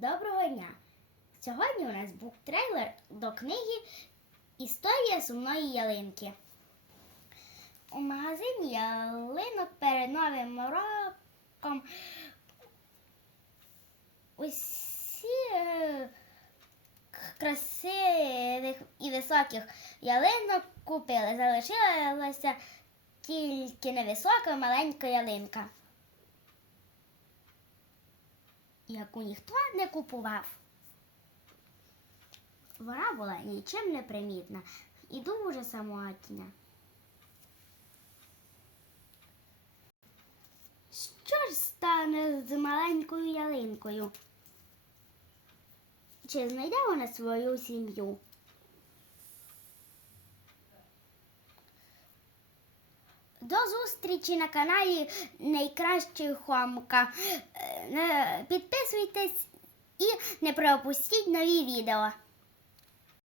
Доброго дня! Сьогодні у нас буктрейлер до книги Історія сумної ялинки. У магазині ялинок перед Новим роком усі е, красивих і високих ялинок купили. Залишилася тільки невисока маленька ялинка яку ніхто не купував. Вона була нічим не примітна і дуже самотня. Що ж стане з маленькою ялинкою? Чи знайде вона свою сім'ю? До зустрічі на каналі Найкращий Хомка. Е, не- Підписуйтесь і не пропустіть нові відео.